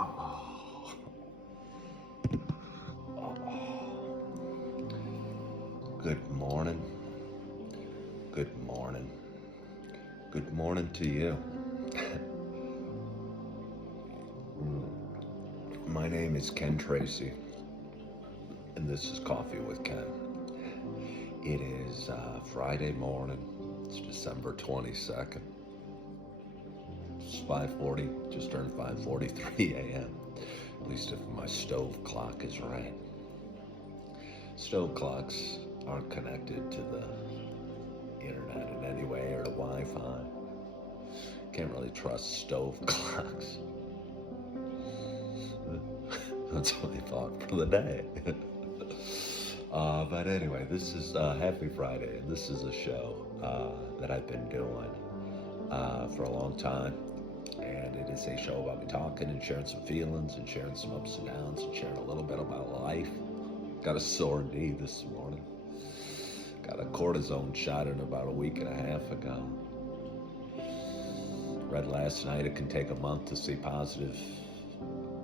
Oh, good morning. Good morning. Good morning to you. My name is Ken Tracy, and this is Coffee with Ken. It is Friday morning. It's December 22nd. It's 5:40, just turned 5:43 a.m. At least if my stove clock is right. Stove clocks aren't connected to the internet in any way or to Wi-Fi. Can't really trust stove clocks. That's my thought for the day. But anyway, this is Happy Friday, and this is a show that I've been doing for a long time. And it is a show about me talking and sharing some feelings and sharing some ups and downs and sharing a little bit about life. Got a sore knee this morning. Got a cortisone shot in about a week and a half ago. Read last night it can take a month to see positive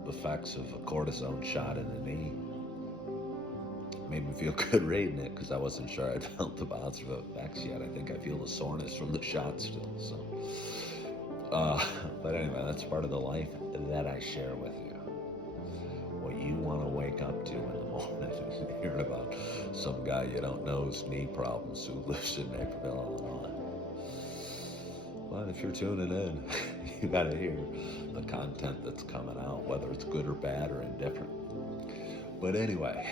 effects of a cortisone shot in the knee. Made me feel good reading it because I wasn't sure I'd felt the positive effects yet. I think I feel the soreness from the shot still. But anyway, that's part of the life that I share with you. What you want to wake up to in the morning is hearing about some guy you don't know's knee problems who lives in Naperville, Illinois. But if you're tuning in, you got to hear the content that's coming out, whether it's good or bad or indifferent. But anyway,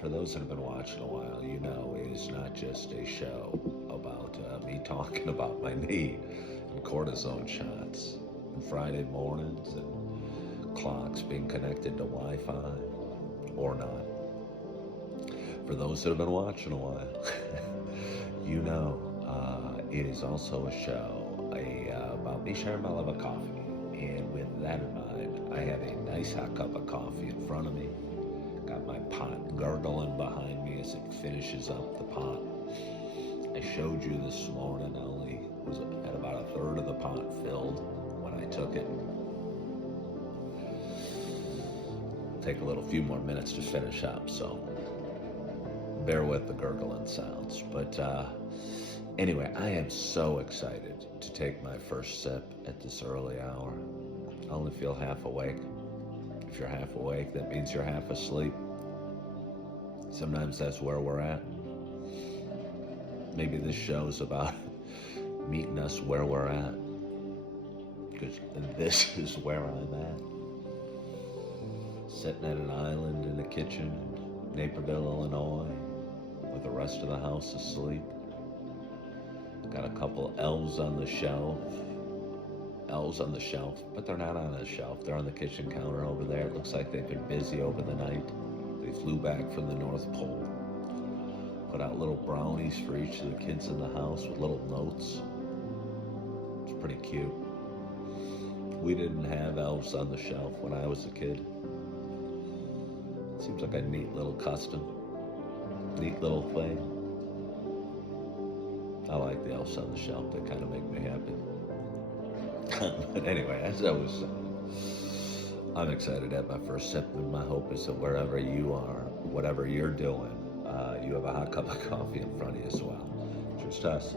for those that have been watching a while, you know it is not just a show about me talking about my knee and cortisone shots and Friday mornings and clocks being connected to Wi-Fi or not. For those that have been watching a while, you know it is also a show about me sharing my love of coffee. And with that in mind, I have a nice hot cup of coffee in front of me. Got my pot gurgling behind me as it finishes up the pot. I showed you this morning, I only was at about a third of the pot filled when I took it. Take a few more minutes to finish up, so bear with the gurgling sounds. But anyway, I am so excited to take my first sip at this early hour. I only feel half awake. If you're half awake, that means you're half asleep. Sometimes that's where we're at. Maybe this show's about meeting us where we're at, because this is where I'm at. Sitting at an island in the kitchen in Naperville, Illinois, with the rest of the house asleep. Got a couple elves on the shelf. Elves on the shelf, but they're not on the shelf. They're on the kitchen counter over there. It looks like they've been busy over the night. They flew back from the North Pole. Put out little brownies for each of the kids in the house with little notes. It's pretty cute. We didn't have elves on the shelf when I was a kid. Seems like a neat little custom. Neat little thing. I like the elves on the shelf. They kind of make me happy. But anyway, as I was saying, I'm excited to have my first sip, and my hope is that wherever you are, whatever you're doing, you have a hot cup of coffee in front of you as well. Cheers to us.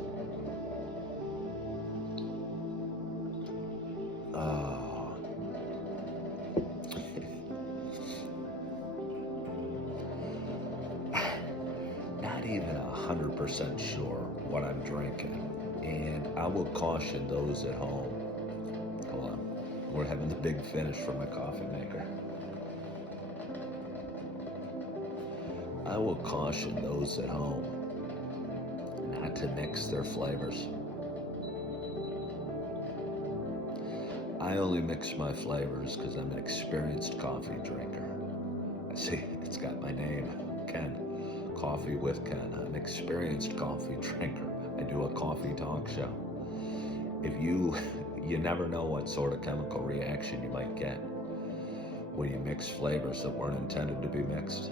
Not even 100% sure what I'm drinking, and I will caution those at home. Hold on, we're having the big finish from my coffee maker. I will caution those at home not to mix their flavors. I only mix my flavors because I'm an experienced coffee drinker. I see it's got my name, Ken. Coffee with Ken. I'm an experienced coffee drinker. I do a coffee talk show. If you never know what sort of chemical reaction you might get when you mix flavors that weren't intended to be mixed.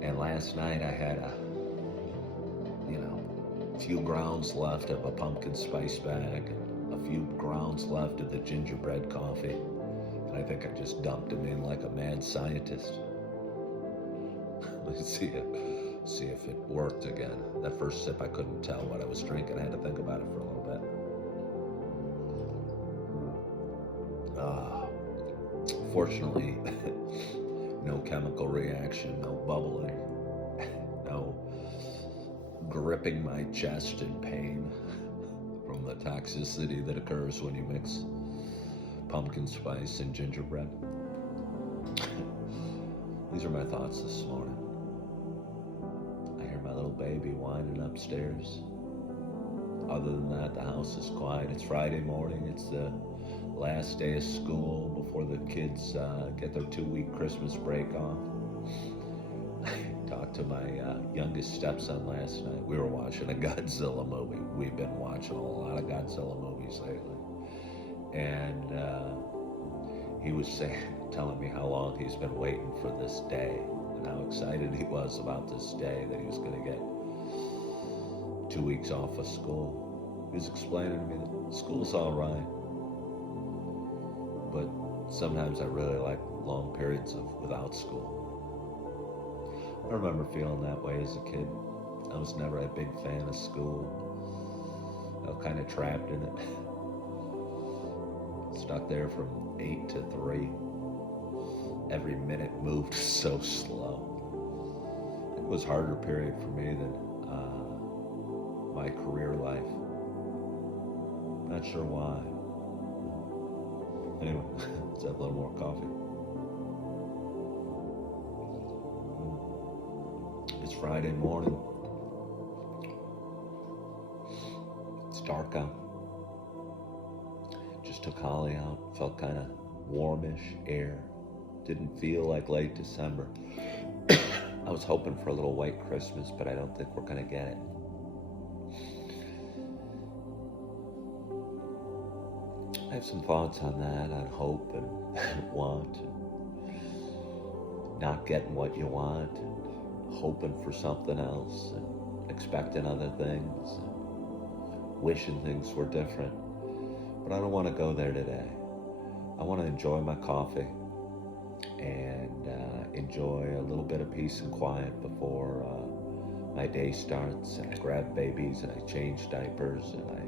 And last night I had a few grounds left of a pumpkin spice bag, a few grounds left of the gingerbread coffee, and I think I just dumped them in like a mad scientist. Let's see if it worked again. That first sip, I couldn't tell what I was drinking. I had to think about it for a little bit. Fortunately, no chemical reaction, no bubbling, no gripping my chest in pain from the toxicity that occurs when you mix pumpkin spice and gingerbread. These are my thoughts this morning. I hear my little baby whining upstairs. Other than that, the house is quiet. It's Friday morning. It's the last day of school before the kids get their 2-week Christmas break off. I talked to my youngest stepson last night. We were watching a Godzilla movie. We've been watching a lot of Godzilla movies lately. And he was telling me how long he's been waiting for this day and how excited he was about this day, that he was going to get 2 weeks off of school. He was explaining to me that school's all right, but sometimes I really like long periods without school. I remember feeling that way as a kid. I was never a big fan of school. I was kind of trapped in it. Stuck there from 8 to 3. Every minute moved so slow. It was a harder period for me than my career life. Not sure why. Anyway, let's have a little more coffee. It's Friday morning. It's dark out. Just took Holly out. Felt kind of warmish air. Didn't feel like late December. I was hoping for a little white Christmas, but I don't think we're gonna get it. I have some thoughts on that, on hope and want, and not getting what you want, and hoping for something else, and expecting other things, and wishing things were different. But I don't want to go there today. I want to enjoy my coffee and enjoy a little bit of peace and quiet before my day starts, and I grab babies and I change diapers and I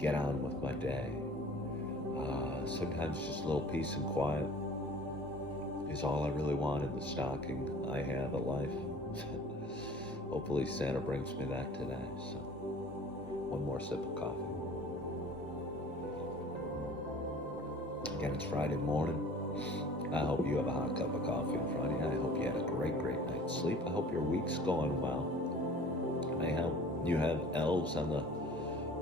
get on with my day. Sometimes just a little peace and quiet is all I really want in the stocking I have at life. Hopefully Santa brings me that today. So, one more sip of coffee. Again, it's Friday morning. I hope you have a hot cup of coffee in front of you. I hope you had a great night's sleep. I hope your week's going well. I hope you have elves on the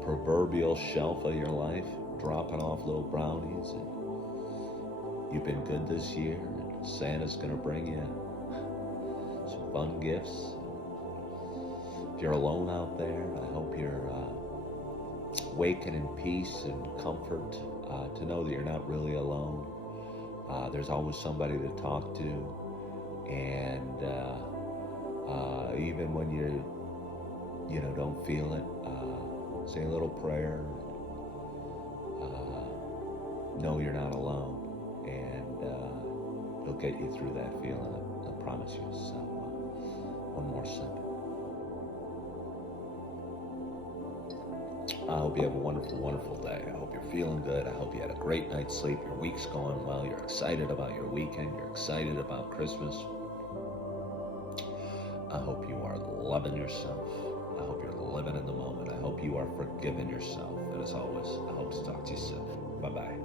proverbial shelf of your life, dropping off little brownies, and you've been good this year, and Santa's gonna bring you some fun gifts. If you're alone out there, I hope you're waking in peace and comfort to know that you're not really alone. There's always somebody to talk to, and even when you don't feel it, say a little prayer. Know you're not alone, and it'll get you through that feeling. I promise you. So, one more sip. I hope you have a wonderful day. I hope you're feeling good. I hope you had a great night's sleep. Your week's going well. You're excited about your weekend. You're excited about Christmas. I hope you are loving yourself. I hope you're living in the moment. I hope you are forgiving yourself. And as always, I hope to talk to you soon. Bye-bye.